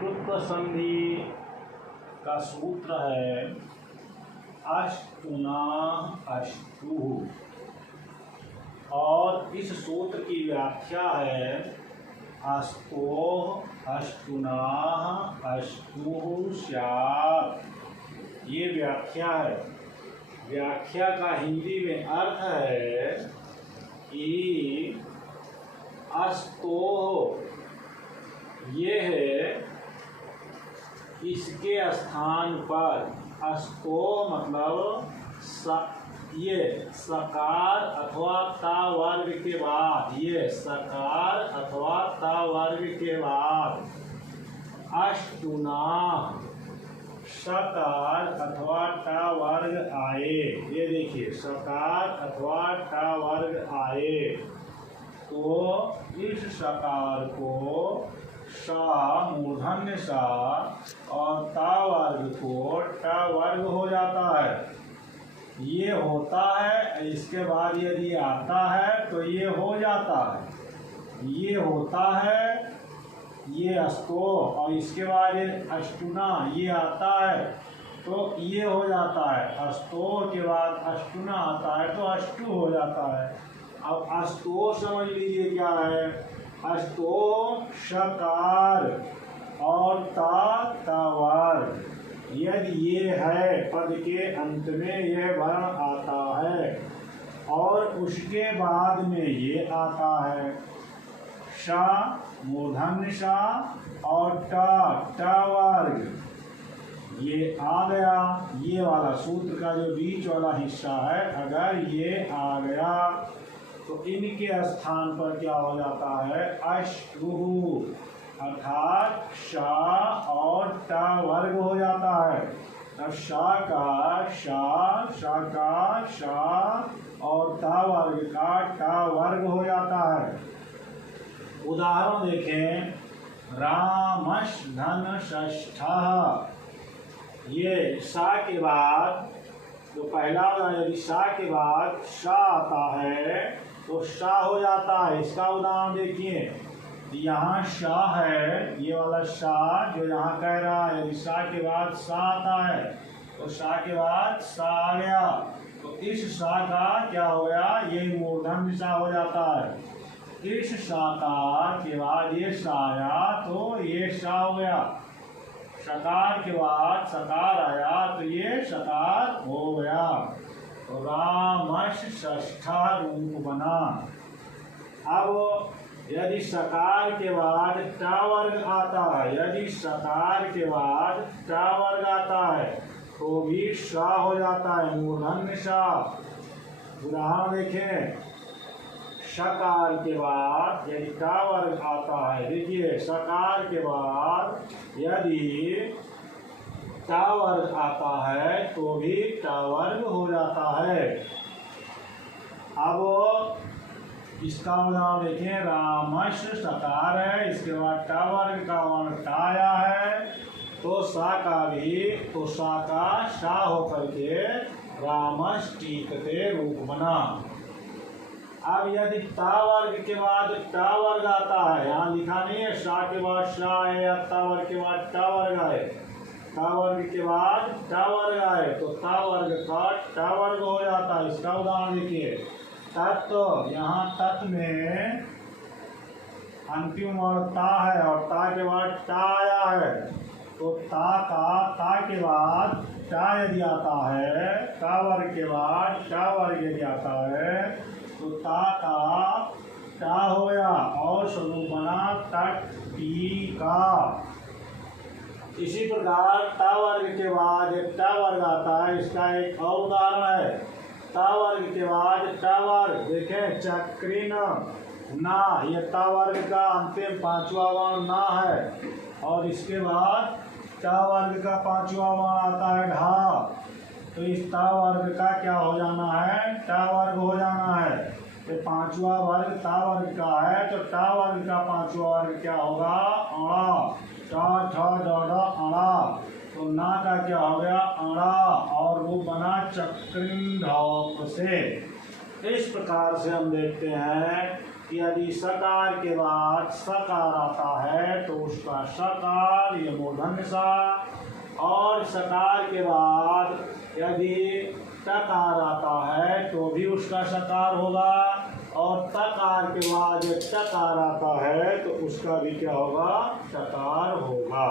अष्टुत्व संधि का सूत्र है अष्टुना अष्टु, और इस सूत्र की व्याख्या है अस्तोः अष्टुनाः अष्टुः स्यात्। ये व्याख्या है। व्याख्या का हिंदी में अर्थ है कि अस्तोः ये है इसके स्थान पर, अस्तोः मतलब ये सकार अथवा ता वर्ग के बाद, ये सकार अथवा ता वर्ग के बाद अष्टुना सकार अथवा टा वर्ग आए। ये देखिए सकार अथवा टा वर्ग आए तो इस सकार को सा मूर्धन्य सा और ता वर्ग को टा वर्ग हो जाता है। ये होता है, इसके बाद यदि आता है तो ये हो जाता है। ये होता है ये अस्तो, और इसके बाद ये अष्टुना ये आता है तो ये हो जाता है। अस्तो के बाद अष्टुना आता है तो अष्टु हो जाता है। अब अस्तो समझ लीजिए क्या है। अस्तो शकार और ता वर्ग, यदि ये है पद के अंत में यह वर्ण आता है और उसके बाद में ये आता है शा मूर्धन्य शा और टा वर्ग, ये आ गया। ये वाला सूत्र का जो बीच वाला हिस्सा है अगर ये आ गया तो इनके स्थान पर क्या हो जाता है अष्टु, अर्थात शा और टा वर्ग हो जाता है। अब शा का शा और ता वर्ग का टा वर्ग हो जाता है। उदाहरण देखें, रामश धन षष्ठः, ये शा के बाद जो पहला यदि शा के बाद शा आता है तो शा हो जाता है। इसका उदाहरण देखिए, यहाँ शाह है, ये वाला शाह जो यहाँ कह रहा है, यदि शाह के बाद सा आता है तो शाह के बाद सा आ गया तो इस शाह का क्या हो गया, ये मूर्धन्य सा हो जाता है। इस शाह का के बाद ये सा आया तो ये सा हो गया। सकार के बाद सकार आया तो ये सकार हो गया। तो रामश षष्ठा रूप बना। अब यदि सकार के बाद टा वर्ग आता है, यदि सकार के बाद टा वर्ग आता है तो भी शा हो जाता है, मूर्धन्य शा। उदाहरण देखें, सकार के बाद यदि टा वर्ग आता है, देखिए सकार के बाद यदि टा वर्ग आता है तो भी टा वर्ग हो जाता है। अब इसका उदाहरण देखें, रामश सकार है, इसके बाद टा वर्ग का वर्ण टा आया है तो सा का भी, तो सा का शा होकर के रामश टीकते रूप बना। अब यदि ता वर्ग के बाद टा वर्ग आता है, यहाँ लिखा नहीं है शा के बाद शा है या ता वर्ग के बाद टा वर्ग आए, ता वर्ग के बाद टा वर्ग आए तो ता वर्ग का टा वर्ग हो जाता है। इसका उदाहरण देखिए, तत्व, यहाँ तत्व में अंतिम वर्ण ता है और ता के बाद टा आया है तो ता के बाद टा यदि आता है, ता वर्ग के बाद टा वर्ग यदि आता है तो ता का टा हो गया और स्वरूप बना टीका। इसी प्रकार ता वर्ग के बाद एक टा वर्ग आता है, इसका एक और उदाहरण है। ता वर्ग के बाद टा वर्ग, देखें चक्रिन ना, ये ता वर्ग का अंतिम पांचवा वर्ण ना है और इसके बाद टा वर्ग का पांचवा वर्ण आता है ढा, तो इस ता वर्ग का क्या हो जाना है, टा वर्ग हो जाना है। तो पांचवा वर्ग ता वर्ग का है तो टा वर्ग का पांचवा वर्ग क्या होगा, अड़ा, टा ठा डा अड़ा, तो ना का क्या हो गया अड़ा और वो बना चक्रिन ढौक से। इस प्रकार से हम देखते हैं यदि सकार के बाद सकार आता है तो उसका सकार ये मूर्धन्य सा, और सकार के बाद यदि टकार आता है तो भी उसका सकार होगा, और तकार के बाद जब टकार आता है तो उसका भी क्या होगा, टकार होगा।